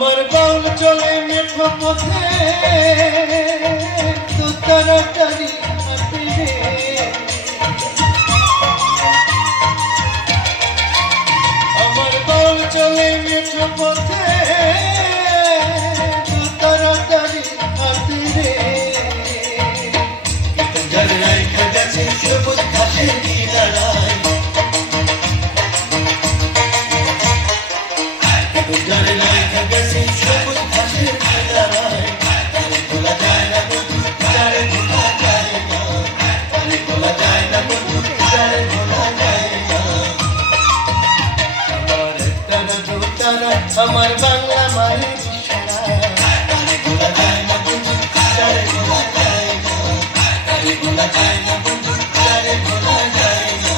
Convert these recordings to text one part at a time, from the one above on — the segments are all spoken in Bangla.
আমার বাউল চলে মেঠো পথে তো তাড়াতাড়ি হাতে রে আমার বাউল চলে মেঠো পথে তো তাড়াতাড়ি হাতে রে যার রাইখা গেছে সবুজ ঘাসের কিনারায় যার রাইখা গেছে সবুজ ঘাসের কিনারায় ভোলা যায় না বন্ধু যারে ভোলা যায় না ভোলা যায় না বন্ধু যারে ভোলা যায় না আমার একটানা দুটানা আমার বাংলা মায়ের ইশারা ভোলা যায় না বন্ধু যারে ভোলা যায় না ভোলা যায় না বন্ধু যারে ভোলা যায় না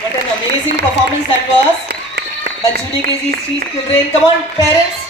What an amazing performance that was by Judy Casey's Chief Children. Come on, parents.